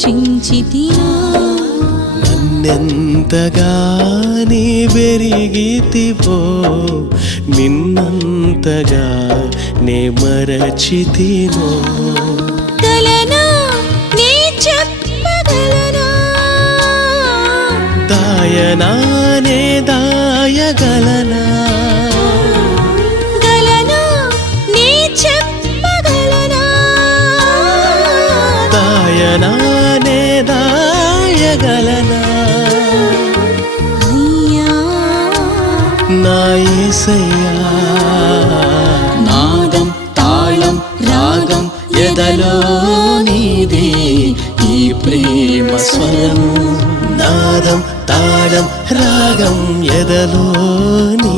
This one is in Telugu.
పోషించితినా నన్నెంతగా నీ వెరిగితివో నిన్నంతగా నే మరచితినో గలనా నీ చెప్పగలనా దాయనా నే దాయగలనా గలనా నీ చెప్పగలనా దాయనా నే దాయగలనా అయ్యా నా యేసయ్యా నాదం తాళం రాగం ఎదలో నీదే ఈ ప్రేమ స్వరం నాదం తాళం రాగం ఎదలో నీ